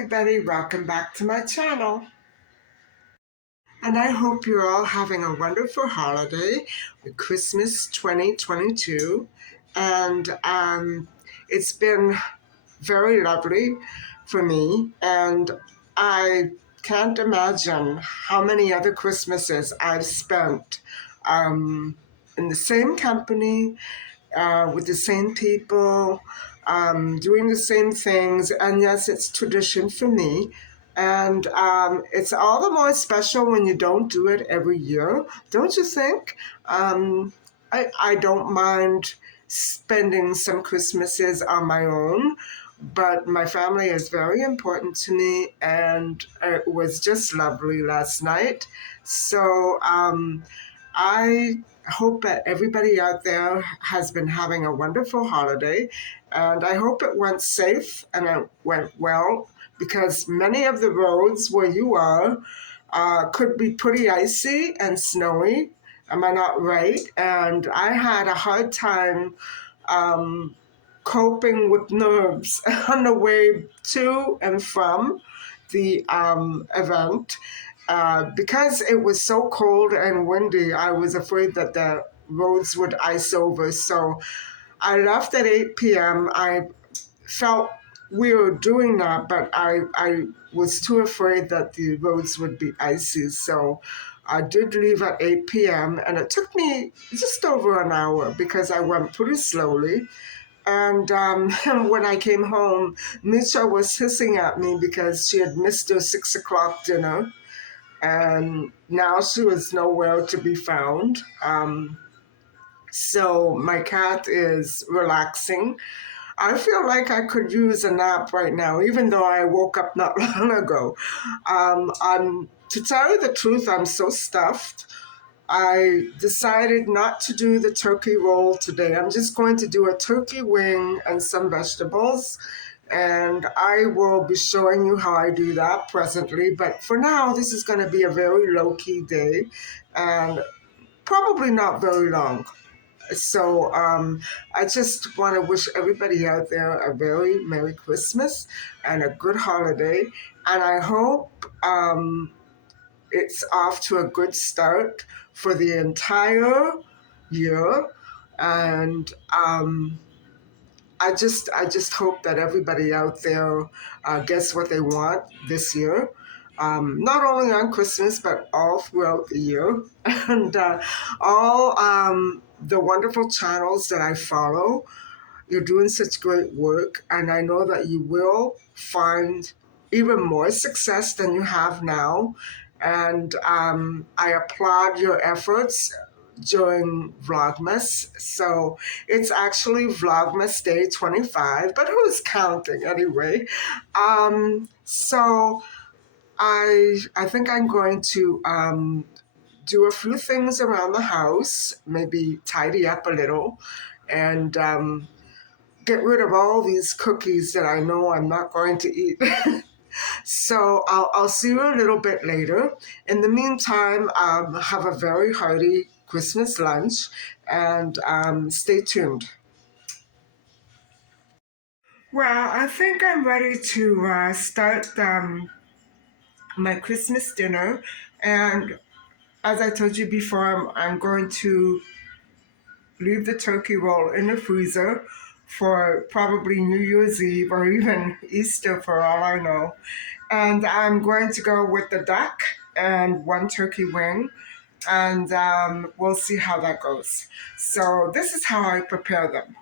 everybody, welcome back to my channel. And I hope you're all having a wonderful holiday with Christmas 2022. And it's been very lovely for me. And I can't imagine how many other Christmases I've spent in the same company, with the same people, doing the same things. And yes, it's tradition for me. And it's all the more special when you don't do it every year, don't you think? I don't mind spending some Christmases on my own, but my family is very important to me, and it was just lovely last night. So I hope that everybody out there has been having a wonderful holiday, and I hope it went safe and it went well, because many of the roads where you are could be pretty icy and snowy. Am I not right? And I had a hard time um, coping with nerves on the way to and from the event. Because it was so cold and windy, I was afraid that the roads would ice over. So I left at 8 p.m. I felt we were doing that, but I was too afraid that the roads would be icy. So I did leave at 8 p.m. and it took me just over an hour because I went pretty slowly. And when I came home, Misha was hissing at me because she had missed her 6 o'clock dinner, and now she was nowhere to be found. So my cat is relaxing. I feel like I could use a nap right now, even though I woke up not long ago. To tell you the truth, I'm so stuffed. I decided not to do the turkey roll today. I'm just going to do a turkey wing and some vegetables. And I will be showing you how I do that presently. But for now, this is going to be a very low-key day and probably not very long. So I just want to wish everybody out there a very Merry Christmas and a good holiday. And I hope it's off to a good start for the entire year. And I just hope that everybody out there gets what they want this year. Not only on Christmas, but all throughout the year. And all the wonderful channels that I follow, you're doing such great work. And I know that you will find even more success than you have now. And I applaud your efforts during Vlogmas. So it's actually Vlogmas Day 25, but who's counting anyway? So I think I'm going to do a few things around the house, maybe tidy up a little, and get rid of all these cookies that I know I'm not going to eat. So I'll see you a little bit later. In the meantime, have a very hearty Christmas lunch, and stay tuned. Well, I think I'm ready to start my Christmas dinner. And as I told you before, I'm going to leave the turkey roll in the freezer for probably New Year's Eve or even Easter for all I know. And I'm going to go with the duck and one turkey wing, and we'll see how that goes. So this is how I prepare them.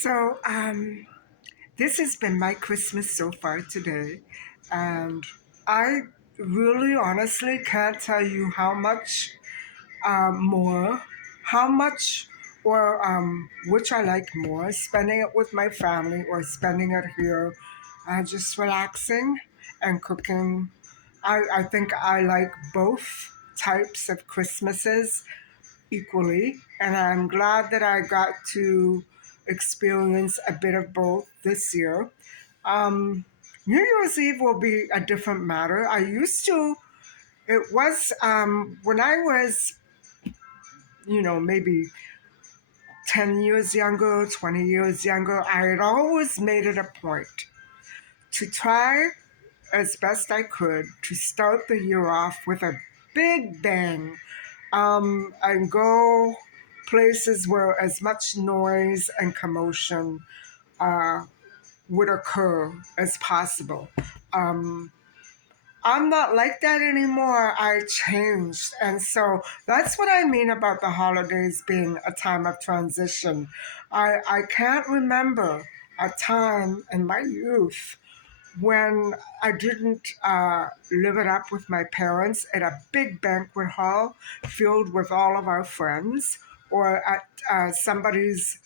So, this has been my Christmas so far today, and I really honestly can't tell you how much more, how much or which I like more, spending it with my family or spending it here, just relaxing and cooking. I think I like both types of Christmases equally, and I'm glad that I got to experience a bit of both this year. Um, New Year's Eve will be a different matter. I used to, it was when I was, maybe 10 years younger, 20 years younger, I had always made it a point to try as best I could to start the year off with a big bang, and go places where as much noise and commotion uh, would occur as possible. Um, I'm not like that anymore. I changed. And so that's what I mean about the holidays being a time of transition. I can't remember a time in my youth when I didn't live it up with my parents at a big banquet hall filled with all of our friends, or at somebody's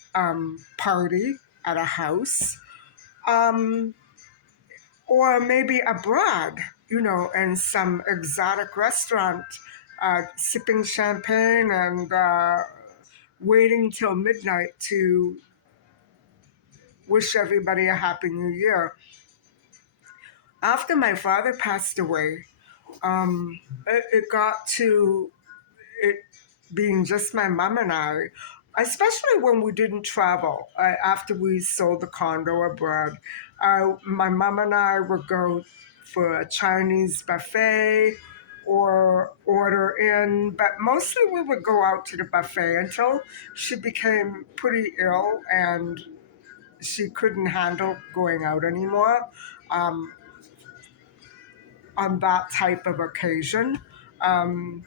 party at a house. Um, or maybe abroad, in some exotic restaurant, sipping champagne and waiting till midnight to wish everybody a happy new year. After my father passed away, it got to it being just my mom and I, especially when we didn't travel. After we sold the condo abroad, my mom and I would go for a Chinese buffet or order in, but mostly we would go out to the buffet until she became pretty ill and she couldn't handle going out anymore. Um, on that type of occasion. Um,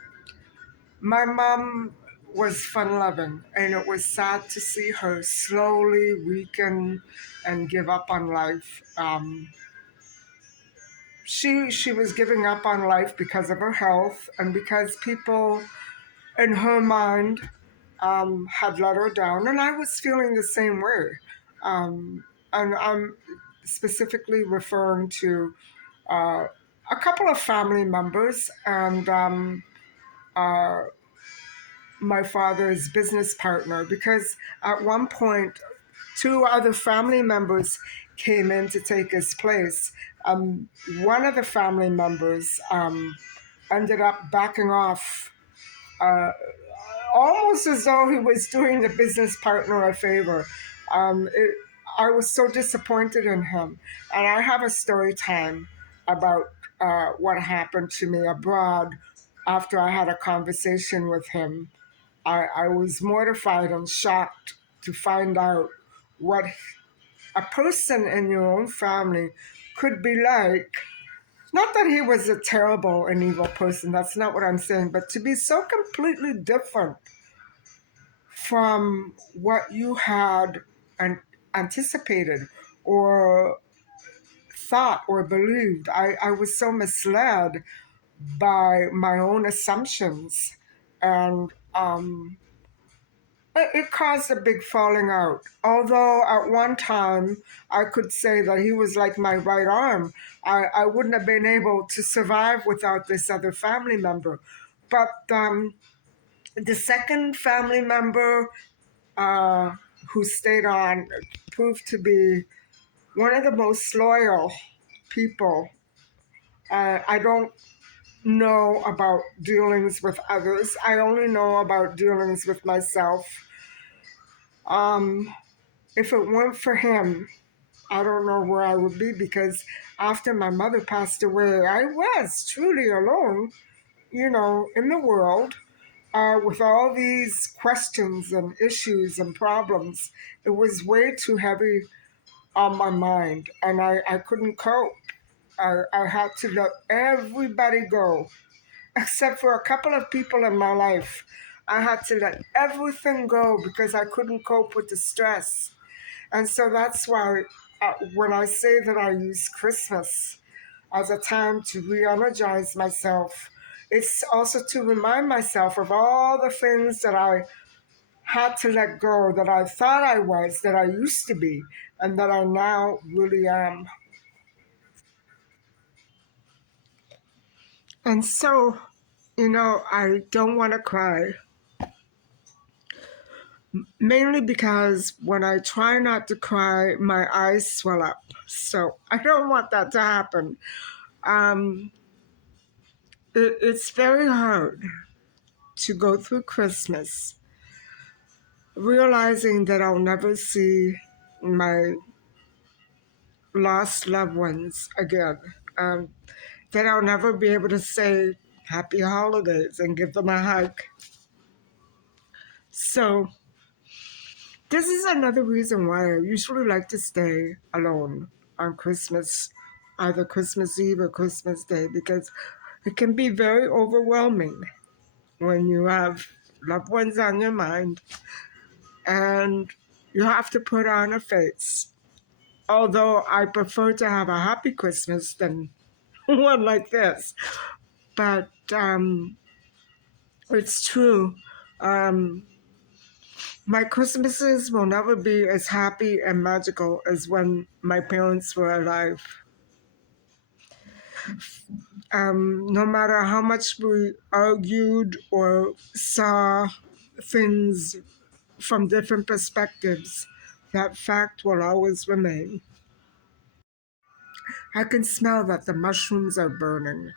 my mom was fun loving, and it was sad to see her slowly weaken and give up on life. She was giving up on life because of her health and because people in her mind had let her down, and I was feeling the same way. Um, and I'm specifically referring to uh, a couple of family members and uh, my father's business partner, because at one point, two other family members came in to take his place. One of the family members ended up backing off, uh, almost as though he was doing the business partner a favor. I was so disappointed in him. And I have a story time about what happened to me abroad after I had a conversation with him. I was mortified and shocked to find out what a person in your own family could be like. Not that he was a terrible and evil person, that's not what I'm saying, but to be so completely different from what you had anticipated or thought or believed. I was so misled by my own assumptions. And It caused a big falling out. Although at one time I could say that he was like my right arm, I wouldn't have been able to survive without this other family member. But the second family member uh, who stayed on proved to be one of the most loyal people. I don't know about dealings with others. I only know about dealings with myself. Um, if it weren't for him, I don't know where I would be because after my mother passed away, I was truly alone, in the world with all these questions and issues and problems. It was way too heavy on my mind and I couldn't cope. I had to let everybody go, except for a couple of people in my life. I had to let everything go because I couldn't cope with the stress. And so that's why when I say that I use Christmas as a time to re energize myself, it's also to remind myself of all the things that I had to let go, that I thought I was, that I used to be, and that I now really am. And so, I don't want to cry, mainly because when I try not to cry, my eyes swell up. So I don't want that to happen. Um, it's very hard to go through Christmas realizing that I'll never see my lost loved ones again, um, that I'll never be able to say happy holidays and give them a hug. So, this is another reason why I usually like to stay alone on Christmas, either Christmas Eve or Christmas Day, because it can be very overwhelming when you have loved ones on your mind and you have to put on a face. Although I prefer to have a happy Christmas than one like this. But it's true. Um, my Christmases will never be as happy and magical as when my parents were alive. No matter how much we argued or saw things from different perspectives, that fact will always remain. I can smell that the mushrooms are burning.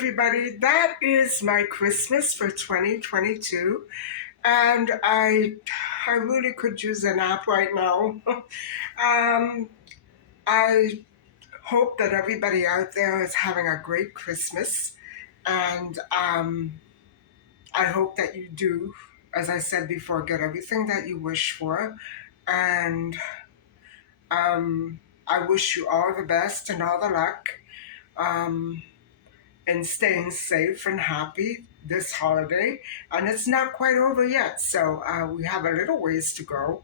everybody. That is my Christmas for 2022. And I really could use a nap right now. I hope that everybody out there is having a great Christmas. And I hope that you do, as I said before, get everything that you wish for. And I wish you all the best and all the luck. And staying safe and happy this holiday. And it's not quite over yet, so we have a little ways to go.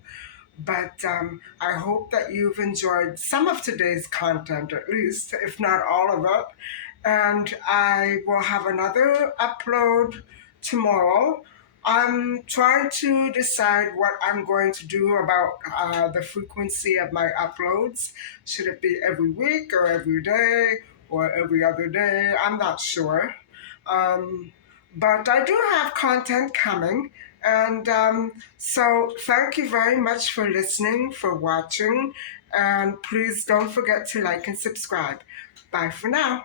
But I hope that you've enjoyed some of today's content, at least, if not all of it. And I will have another upload tomorrow. I'm trying to decide what I'm going to do about the frequency of my uploads. Should it be every week or every day or every other day? I'm not sure. Um, but I do have content coming. And so thank you very much for listening, for watching. And please don't forget to like and subscribe. Bye for now.